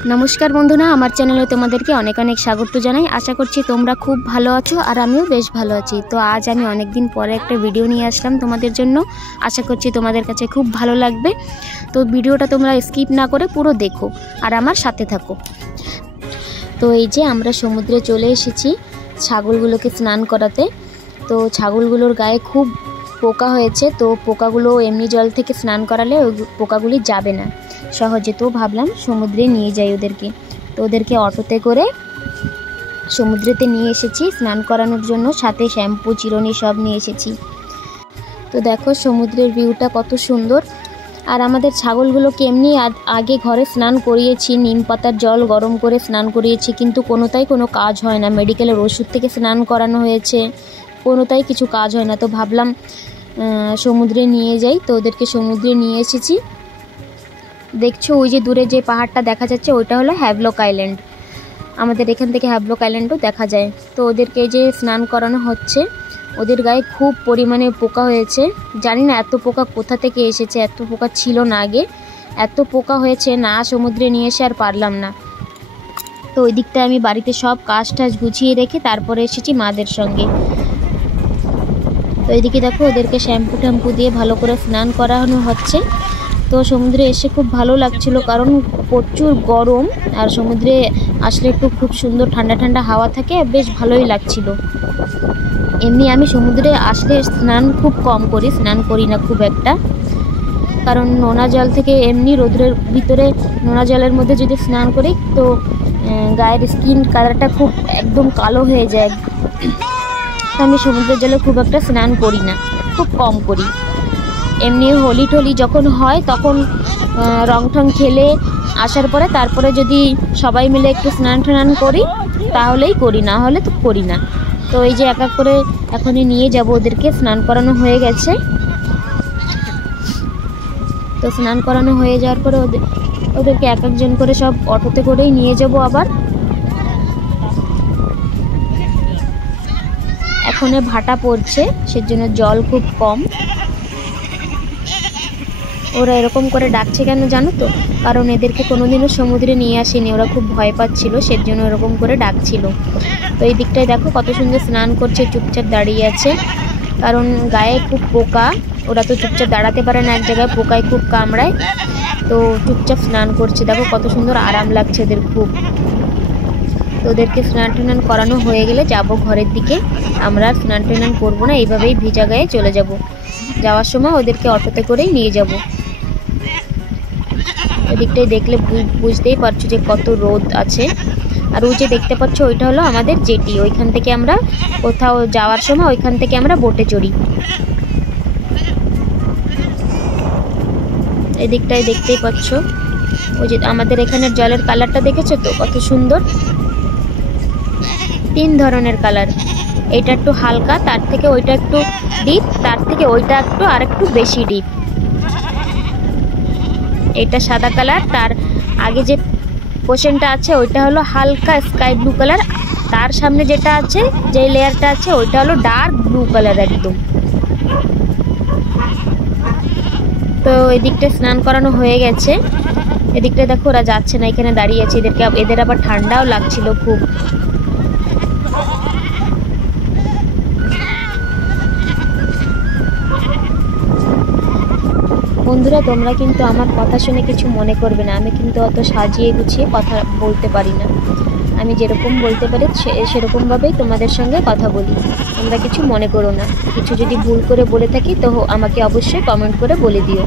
नमस्कार बंधुरा आमार चैनेले तोमादेरके अनेक अनेक स्वागत जानाई। आशा करछि तोमरा खूब भालो आछो और आमिओ बेश भालो आछि। तो आज आमी अनेक दिन परे एकटा भिडियो निये आसलाम तोमादेर जन्य। आशा करछि तोमादेर काछे खूब भालो लागबे। तो भिडियोटा तोमरा स्किप ना करे पुरो देखो और आमार साथे थाको। तो এই যে আমরা সমুদ্রে চলে এসেছি ছাগলগুলোকে স্নান করাতে। তো ছাগলগুলোর গায়ে খুব পোকা হয়েছে, তো পোকাগুলো এমনি জল থেকে স্নান করালে ওই পোকাগুলি যাবে না সহজে। তো ভাবলাম সমুদ্রে নিয়ে যাই ওদেরকে। তো ওদেরকে অটোতে করে সমুদ্রেতে নিয়ে এসেছি স্নান করানোর জন্য, সাথে শ্যাম্পু চিরুনি সব নিয়ে এসেছি। তো দেখো সমুদ্রের ভিউটা কত সুন্দর। আর আমাদের ছাগলগুলোকে এমনি আগে ঘরে স্নান করিয়েছি, নিম পাতার জল গরম করে স্নান করিয়েছি, কিন্তু কোনোটাই কোনো কাজ হয় না। মেডিকেলের ওষুধ থেকে স্নান করানো হয়েছে, কোনোটাই কিছু কাজ হয় না। তো ভাবলাম সমুদ্রে নিয়ে যাই। তো ওদেরকে সমুদ্রে নিয়ে এসেছি। দেখছো ওই যে দূরে যে পাহাড়টা দেখা যাচ্ছে ওইটা হলো হ্যাভলক আইল্যান্ড। আমাদের এখান থেকে হ্যাভলক আইল্যান্ডও দেখা যায়। তো ওদেরকে যে স্নান করানো হচ্ছে, ওদের গায়ে খুব পরিমাণে পোকা হয়েছে। জানি না এত পোকা কোথা থেকে এসেছে, এত পোকা ছিল না আগে, এত পোকা হয়েছে না সমুদ্রে নিয়ে এসে আর পারলাম না। তো ওই দিকটায় আমি বাড়িতে সব কাজ টাজ গুছিয়ে রেখে তারপরে এসেছি মাদের সঙ্গে। তো এইদিকে দেখো ওদেরকে শ্যাম্পু ট্যাম্পু দিয়ে ভালো করে স্নান করানো হচ্ছে। তো সমুদ্রে এসে খুব ভালো লাগছিল, কারণ প্রচুর গরম আর সমুদ্রে আসলে একটু খুব সুন্দর ঠান্ডা ঠান্ডা হাওয়া থাকে, বেশ ভালোই লাগছিল। এমনি আমি সমুদ্রে আসলে স্নান খুব কম করি, স্নান করি না খুব একটা, কারণ নোনা জল থেকে এমনি রোদ্রের ভিতরে নোনা জলের মধ্যে যদি স্নান করি তো গায়ের স্কিন কালারটা খুব একদম কালো হয়ে যায়। তো আমি সমুদ্রের জলে খুব একটা স্নান করি না, খুব কম করি। এমনি হোলি টোলি যখন হয় তখন রং ঠং খেলে আসার পরে তারপরে যদি সবাই মিলে একটু স্নান টান করি তাহলেই করি, না হলে তো করি না। তো এই যে এক এক করে এখনই নিয়ে যাব ওদেরকে। স্নান করানো হয়ে গেছে। তো স্নান করানো হয়ে যাওয়ার পরে ওদেরকে এক একজন করে সব অটোতে করেই নিয়ে যাব আবার। এখন ভাটা পড়ছে, সেজন্য জল খুব কম। ওরা এরকম করে ডাকছে কেন জানো তো? কারণ এদেরকে কোনোদিনও সমুদ্রে নিয়ে আসেনি, ওরা খুব ভয় পাচ্ছিল, সেজন্য এরকম করে ডাকছিল। তো এই দিকটায় দেখো কত সুন্দর স্নান করছে, চুপচাপ দাঁড়িয়ে আছে, কারণ গায়ে খুব পোকা। ওরা তো চুপচাপ দাঁড়াতে পারে না এক জায়গায়, পোকায় খুব কামড়ায়। তো চুপচাপ স্নান করছে, দেখো কত সুন্দর আরাম লাগছে ওদের খুব। তো ওদেরকে স্নান টান করানো হয়ে গেলে যাব ঘরের দিকে। আমরা স্নান টান করবো না, এইভাবেই ভিজা গায়ে চলে যাব। যাওয়ার সময় ওদেরকে অটোতে করেই নিয়ে যাব। এদিকটাই দেখলে বুঝতেই পারছো যে কত রোদ আছে। আর ওই যে দেখতে পাচ্ছ ওইটা হলো আমাদের জেটি, ওইখান থেকে আমরা কোথাও যাওয়ার সময় ওইখান থেকে আমরা বোটে চড়ি। এদিকটাই দেখতেই পাচ্ছ ওই যে আমাদের এখানের জলের কালারটা দেখেছো তো কত সুন্দর, 3 ধরনের কালার। এটা একটু হালকা, তার থেকে ওইটা একটু ডিপ, তার থেকে ওইটা একটু আর একটু বেশি ডিপ। এটা সাদা কালার, তার আগে যে পোর্শনটা আছে ওইটা হলো হালকা স্কাই ব্লু কালার, তার সামনে যেটা আছে যে লেয়ারটা আছে ওইটা হলো ডার্ক ব্লু কালার একদম। তো এদিকটা স্নান করানো হয়ে গেছে। এদিকটা দেখো ওরা যাচ্ছে না, এখানে দাঁড়িয়ে আছে। এদের আবার ঠান্ডাও লাগছিল খুব। বন্ধুরা তোমরা কিন্তু আমার কথা শুনে কিছু মনে করবে না, আমি কিন্তু অত সাজিয়ে গুছিয়ে কথা বলতে পারি না। আমি যেরকম বলতে পারি সেরকমভাবেই তোমাদের সঙ্গে কথা বলি, তোমরা কিছু মনে করো না। কিছু যদি ভুল করে বলে থাকি তো আমাকে অবশ্যই কমেন্ট করে বলে দিও।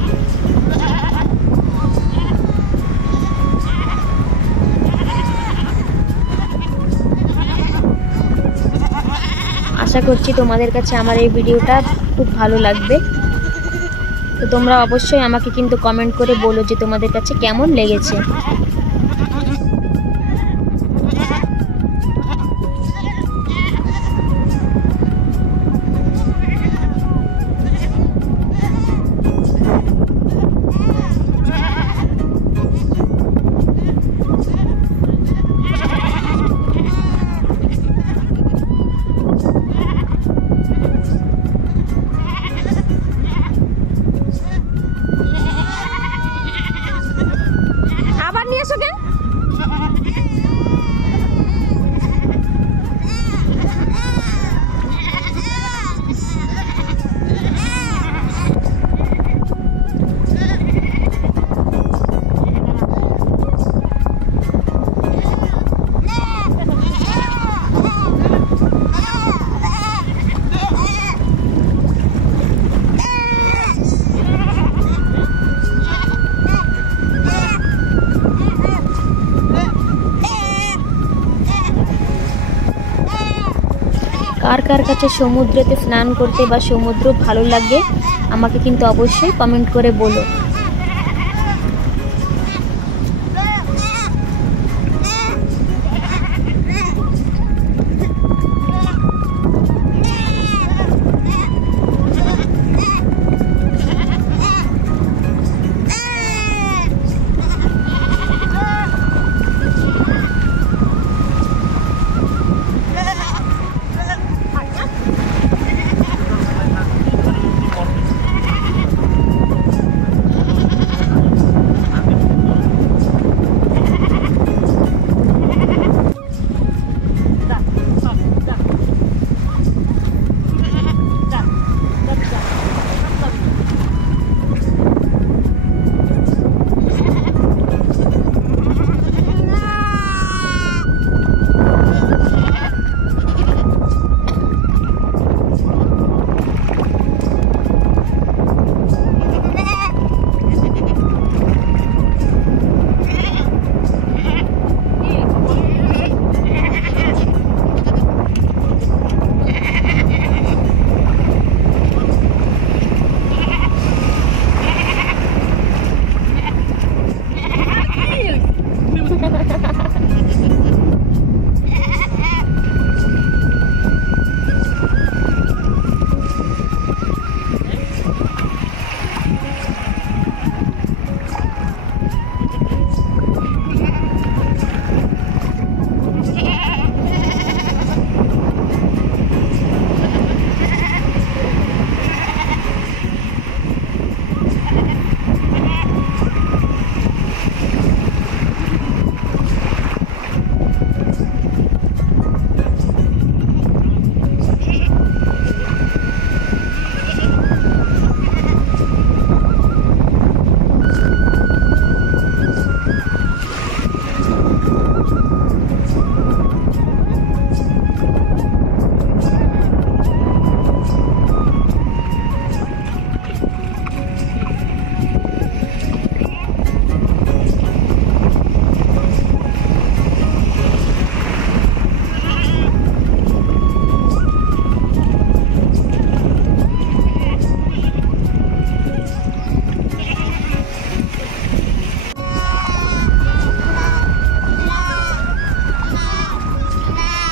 আশা করছি তোমাদের কাছে আমার এই ভিডিওটা খুব ভালো লাগবে। তো তোমরা অবশ্যই আমাকে কিন্তু কমেন্ট করে বলো যে তোমাদের কাছে কেমন লেগেছে। কার কার কাছে সমুদ্রেতে স্নান করতে বা সমুদ্র ভালো লাগে আমাকে কিন্তু অবশ্যই কমেন্ট করে বলো।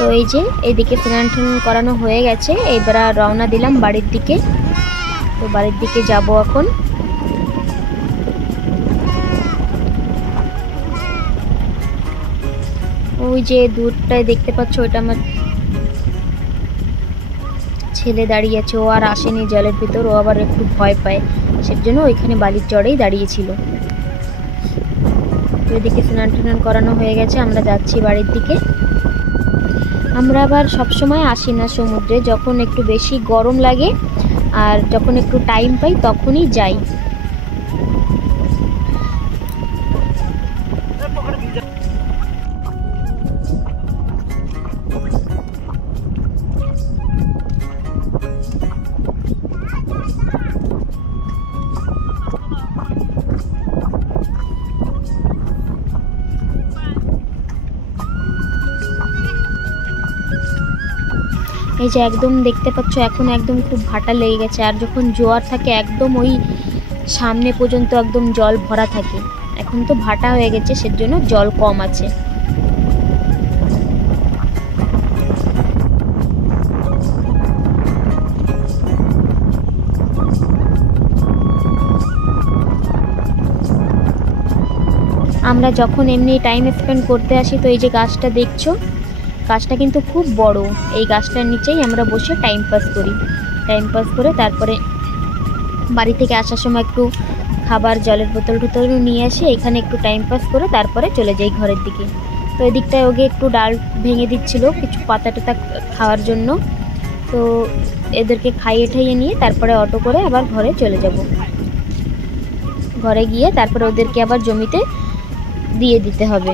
তো এই যে এইদিকে স্নান টান করানো হয়ে গেছে, এবার রওনা দিলাম বাড়ির দিকে। তো বাড়ির দিকে যাব এখন। ওই যে দূরটায় দেখতে পাচ্ছ, ওইটা আমার ছেলে দাঁড়িয়ে আছে, ও আর আসেনি জলের ভিতর, ও আবার একটু ভয় পায়, সেজন্য ওইখানে বালির চড়েই দাঁড়িয়েছিল। তো এদিকে স্নান টান করানো হয়ে গেছে, আমরা যাচ্ছি বাড়ির দিকে। আমরা আবার সবসময় আসি না সমুদ্রে, যখন একটু বেশি গরম লাগে আর যখন একটু টাইম পাই তখনই যাই। এই যে একদম দেখতে পাচ্ছ এখন একদম খুব ভাটা লেগে গেছে, আর যখন জোয়ার থাকে একদম ওই সামনে পর্যন্ত একদম জল ভরা থাকে। এখন তো ভাটা হয়ে গেছে, সেজন্য জল কম আছে। আমরা যখন এমনি টাইম স্পেন্ড করতে আসি, তো এই যে গাছটা দেখছো, গাছটা কিন্তু খুব বড়। এই গাছটার নিচেই আমরা বসে টাইম পাস করি। টাইম পাস করে তারপরে বাড়ি থেকে আসার সময় একটু খাবার জলের বোতল টোতল নিয়ে আসি, এখানে একটু টাইম পাস করে তারপরে চলে যাই ঘরের দিকে। তো এদিকটায় ওকে একটু ডাল ভেঙে দিচ্ছিল কিছু পাতা টাতা খাওয়ার জন্য। তো এদেরকে খাইয়ে ঠাইয়ে নিয়ে তারপরে অটো করে আবার ঘরে চলে যাব। ঘরে গিয়ে তারপরে ওদেরকে আবার জমিতে দিয়ে দিতে হবে,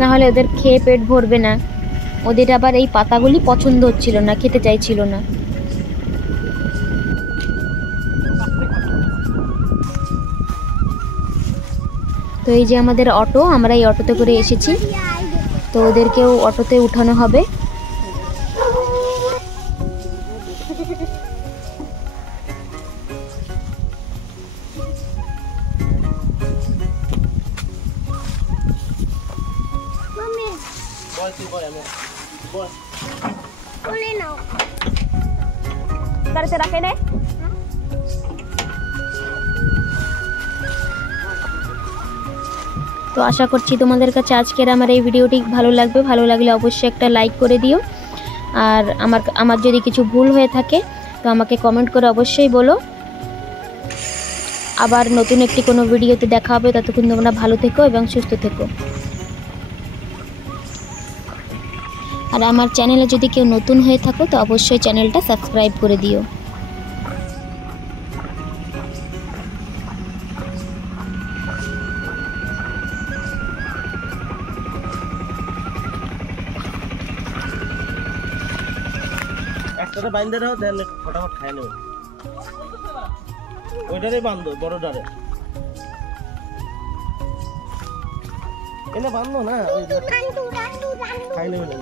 না হলে ওদের খেয়ে পেট ভরবে না। ওদের আবার এই পাতাগুলি পছন্দ হচ্ছিল না, খেতে চাইছিল না। তো এই যে আমাদের অটো, আমরা এই অটোতে করে এসেছি। তো ওদেরকেও অটোতে উঠানো হবে। তো আশা করছি তোমাদের কাছে আজকের আমার এই ভিডিওটি ভালো লাগবে। ভালো লাগলে অবশ্যই একটা লাইক করে দিও। আর আমার যদি কিছু ভুল হয়ে থাকে তো আমাকে কমেন্ট করে অবশ্যই বলো। আবার নতুন একটি কোনো ভিডিওতে দেখা হবে। ততক্ষণ তোমরা ভালো থেকো এবং সুস্থ থেকো। আর আমার চ্যানেলে যদি কেউ নতুন হয়ে থাকো তো অবশ্যই চ্যানেলটা সাবস্ক্রাইব করে দিও। একটাতে বাইন্ধে দাও, দেন ফটাফট খাই নেব। ওইটারে বান্ধো, বড়টারে এনে বান্ধো না, খাই নেবে না।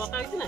লতা হয়েছে না